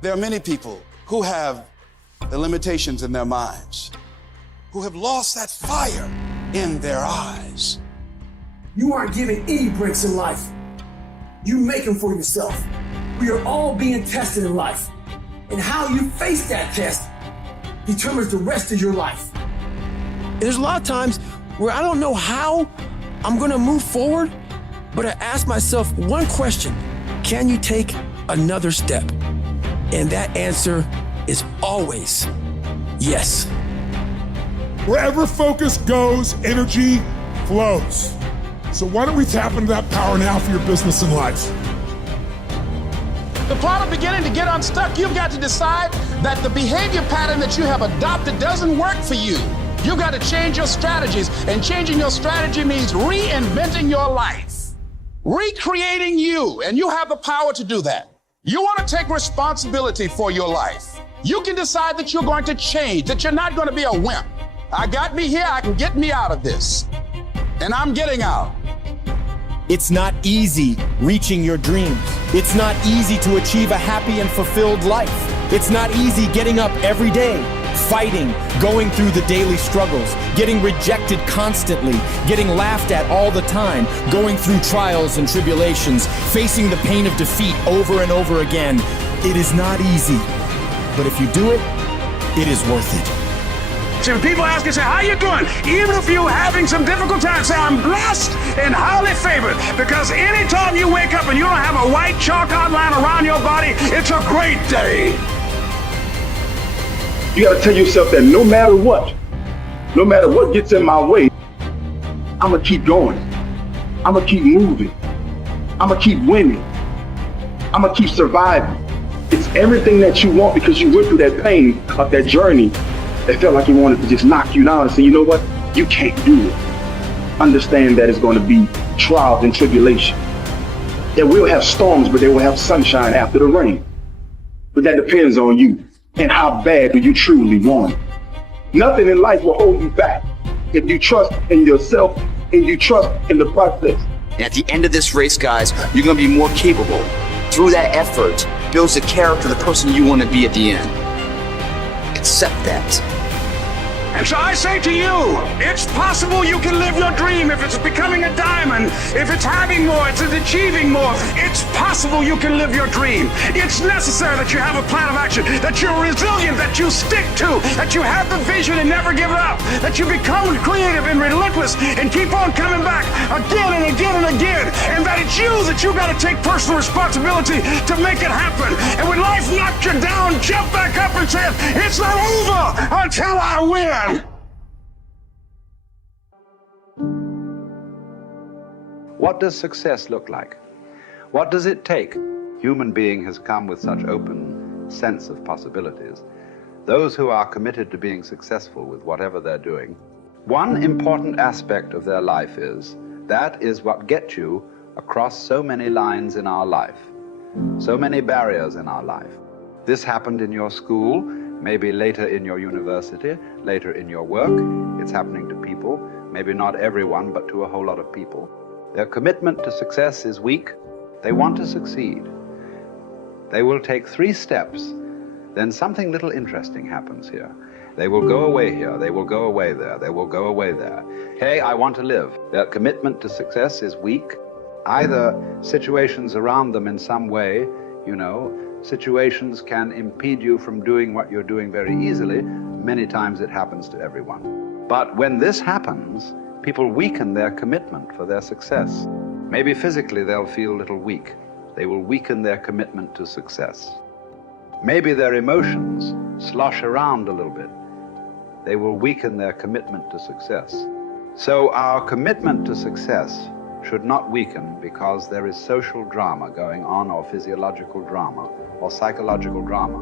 There are many people who have the limitations in their minds, who have lost that fire in their eyes. You aren't given any breaks in life. You make them for yourself. We are all being tested in life. And how you face that test determines the rest of your life. There's a lot of times where I don't know how I'm gonna move forward, but I ask myself one question: can you take another step? And that answer is always yes. Wherever focus goes, energy flows. So why don't we tap into that power now for your business and life? The part of beginning to get unstuck, you've got to decide that the behavior pattern that you have adopted doesn't work for you. You've got to change your strategies, and changing your strategy means reinventing your life, recreating you, and you have the power to do that. You want to take responsibility for your life. You can decide that you're going to change, that you're not going to be a wimp. I got me here, I can get me out of this, and I'm getting out. It's not easy reaching your dreams. It's not easy to achieve a happy and fulfilled life. It's not easy getting up every day, fighting, going through the daily struggles, getting rejected constantly, getting laughed at all the time, going through trials and tribulations, facing the pain of defeat over and over again. It is not easy, but if you do it, it is worth it. See, when people ask you, say, how you doing? Even if you're having some difficult times, say, I'm blessed and highly favored. Because anytime you wake up and you don't have a white chalk outline around your body, it's a great day. You got to tell yourself that no matter what gets in my way, I'm going to keep going. I'm going to keep moving. I'm going to keep winning. I'm going to keep surviving. It's everything that you want, because you went through that pain of that journey. It felt like he wanted to just knock you down and say, you know what? You can't do it. Understand that it's going to be trials and tribulation. That we'll have storms, but they will have sunshine after the rain. But that depends on you and how bad do you truly want it. Nothing in life will hold you back if you trust in yourself and you trust in the process. And at the end of this race, guys, you're going to be more capable. Through that effort, builds the character of the person you want to be at the end. Accept that. And so I say to you, it's possible you can live your dream. If it's becoming a diamond, if it's having more, it's achieving more, it's possible you can live your dream. It's necessary that you have a plan of action, that you're resilient, that you stick to, that you have the vision and never give up, that you become creative and relentless and keep on coming back again and again and again, and that it's you that you got to take personal responsibility to make it happen. And when life knocks you down, jump back up and say, it's not over until I win. What does success look like? What does it take? Human being has come with such open sense of possibilities. Those who are committed to being successful with whatever they're doing, one important aspect of their life is what gets you across so many lines in our life, so many barriers in our life. This happened in your school, maybe later in your university, later in your work. It's happening to people, maybe not everyone, but to a whole lot of people. Their commitment to success is weak. They want to succeed. They will take 3 steps. Then something little interesting happens here. They will go away here. They will go away there. They will go away there. Hey, I want to live. Their commitment to success is weak. Either situations around them in some way, situations can impede you from doing what you're doing very easily. Many times it happens to everyone. But when this happens, people weaken their commitment for their success. Maybe physically they'll feel a little weak. They will weaken their commitment to success. Maybe their emotions slosh around a little bit. They will weaken their commitment to success. So our commitment to success should not weaken because there is social drama going on, or physiological drama, or psychological drama.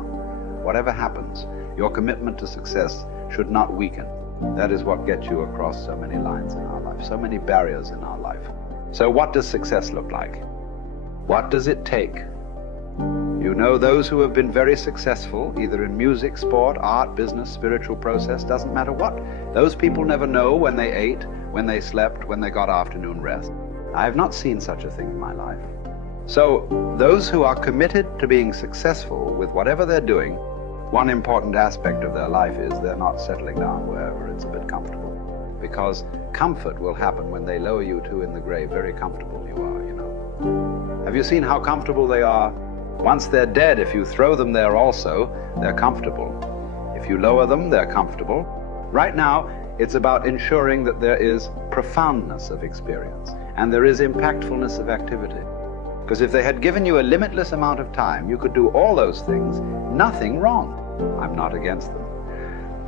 Whatever happens, your commitment to success should not weaken. That is what gets you across so many lines in our life, so many barriers in our life. So what does success look like? What does it take? You know, those who have been very successful, either in music, sport, art, business, spiritual process, doesn't matter what. Those people never know when they ate, when they slept, when they got afternoon rest. I have not seen such a thing in my life. So those who are committed to being successful with whatever they're doing, one important aspect of their life is they're not settling down wherever it's a bit comfortable. Because comfort will happen when they lower you to in the grave, very comfortable you are, you know. Have you seen how comfortable they are? Once they're dead, if you throw them there also, they're comfortable. If you lower them, they're comfortable. Right now, it's about ensuring that there is profoundness of experience and there is impactfulness of activity. Because if they had given you a limitless amount of time, you could do all those things, nothing wrong. I'm not against them.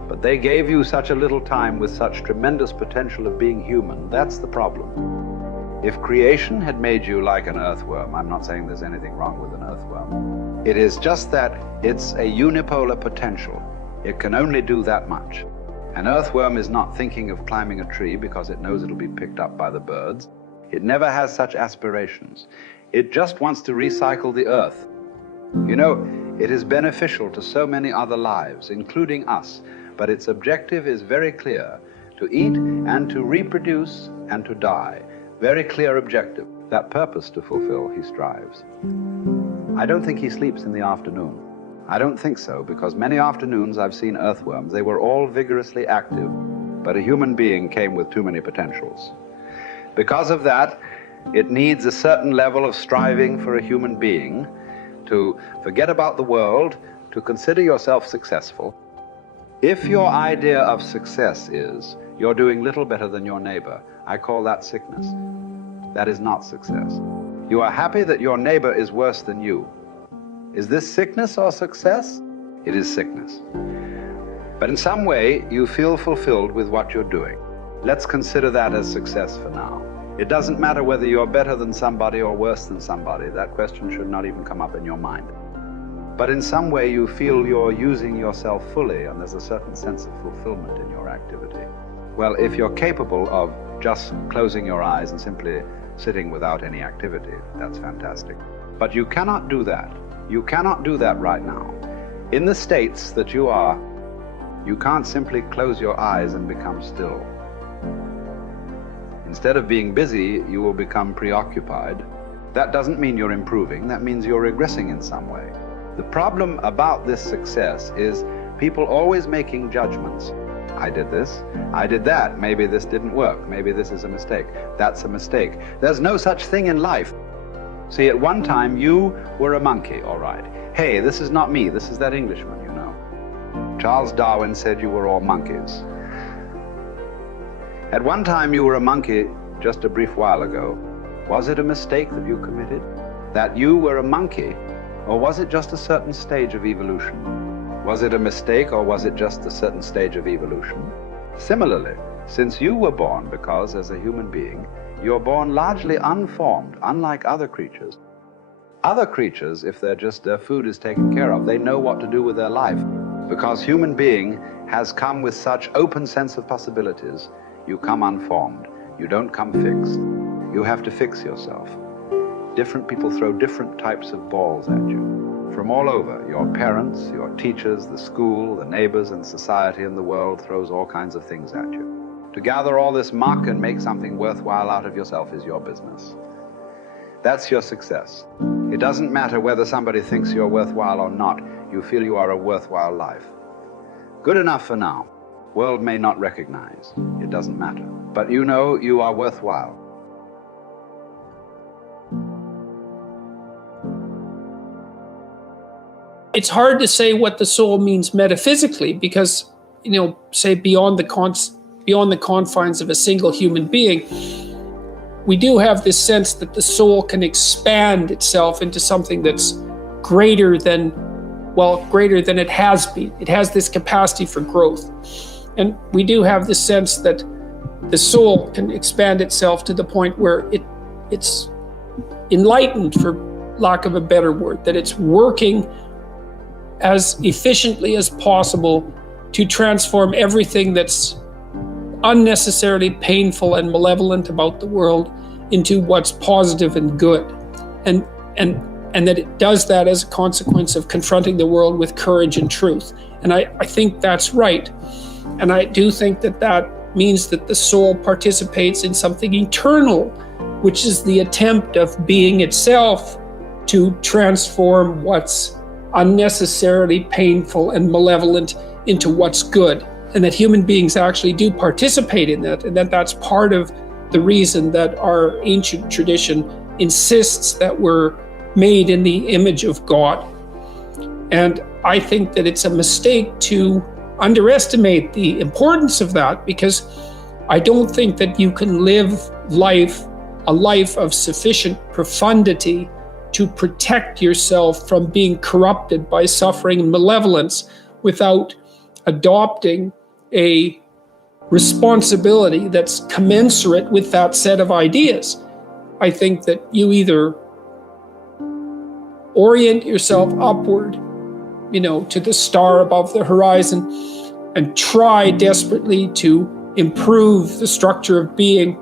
But they gave you such a little time with such tremendous potential of being human. That's the problem. If creation had made you like an earthworm, I'm not saying there's anything wrong with an earthworm. It is just that it's a unipolar potential. It can only do that much. An earthworm is not thinking of climbing a tree because it knows it'll be picked up by the birds. It never has such aspirations. It just wants to recycle the earth. You know, it is beneficial to so many other lives, including us, but its objective is very clear: to eat and to reproduce and to die. Very clear objective. That purpose to fulfill, he strives. I don't think he sleeps in the afternoon. I don't think so, because many afternoons I've seen earthworms. They were all vigorously active, but a human being came with too many potentials. Because of that, it needs a certain level of striving for a human being to forget about the world, to consider yourself successful. If your idea of success is you're doing little better than your neighbor, I call that sickness. That is not success. You are happy that your neighbor is worse than you. Is this sickness or success? It is sickness. But in some way, you feel fulfilled with what you're doing. Let's consider that as success for now. It doesn't matter whether you're better than somebody or worse than somebody. That question should not even come up in your mind. But in some way, you feel you're using yourself fully, and there's a certain sense of fulfillment in your activity. Well, if you're capable of just closing your eyes and simply sitting without any activity, that's fantastic. But you cannot do that. You cannot do that right now. In the states that you are, you can't simply close your eyes and become still. Instead of being busy, you will become preoccupied. That doesn't mean you're improving, that means you're regressing in some way. The problem about this success is people always making judgments. I did this, I did that, maybe this didn't work, maybe this is a mistake, that's a mistake. There's no such thing in life. See, at one time you were a monkey, all right. Hey, this is not me, this is that Englishman, you know. Charles Darwin said you were all monkeys. At one time you were a monkey just a brief while ago. Was it a mistake that you committed? That you were a monkey? Or was it just a certain stage of evolution? Was it a mistake or was it just a certain stage of evolution? Similarly, since you were born, because as a human being, you're born largely unformed, unlike other creatures. Other creatures, if their food is taken care of, they know what to do with their life. Because human being has come with such open sense of possibilities, you come unformed. You don't come fixed. You have to fix yourself. Different people throw different types of balls at you. From all over, your parents, your teachers, the school, the neighbors, and society and the world throws all kinds of things at you. To gather all this muck and make something worthwhile out of yourself is your business. That's your success. It doesn't matter whether somebody thinks you're worthwhile or not. You feel you are a worthwhile life. Good enough for now. World may not recognize. It doesn't matter. But you know you are worthwhile. It's hard to say what the soul means metaphysically because, say beyond the confines of a single human being, we do have this sense that the soul can expand itself into something that's greater than it has been. It has this capacity for growth. And we do have this sense that the soul can expand itself to the point where it's enlightened, for lack of a better word, that it's working as efficiently as possible to transform everything that's unnecessarily painful and malevolent about the world into what's positive and good. And that it does that as a consequence of confronting the world with courage and truth. And I think that's right. And I do think that means that the soul participates in something eternal, which is the attempt of being itself to transform what's unnecessarily painful and malevolent into what's good, and that human beings actually do participate in that, and that that's part of the reason that our ancient tradition insists that we're made in the image of God. And I think that it's a mistake to underestimate the importance of that, because I don't think that you can live a life of sufficient profundity to protect yourself from being corrupted by suffering and malevolence without adopting a responsibility that's commensurate with that set of ideas. I think that you either orient yourself upward, to the star above the horizon, and try desperately to improve the structure of being,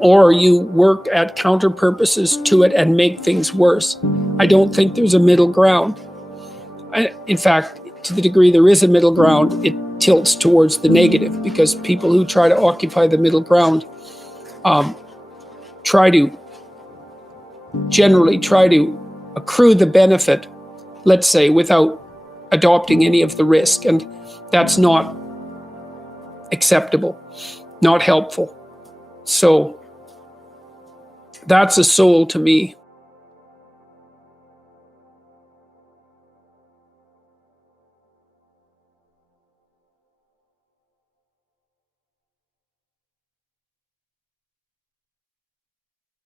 or you work at counter purposes to it and make things worse. I don't think there's a middle ground. In fact, to the degree there is a middle ground, it tilts towards the negative, because people who try to occupy the middle ground generally try to accrue the benefit, let's say, without adopting any of the risk. And that's not acceptable, not helpful. So that's a soul to me.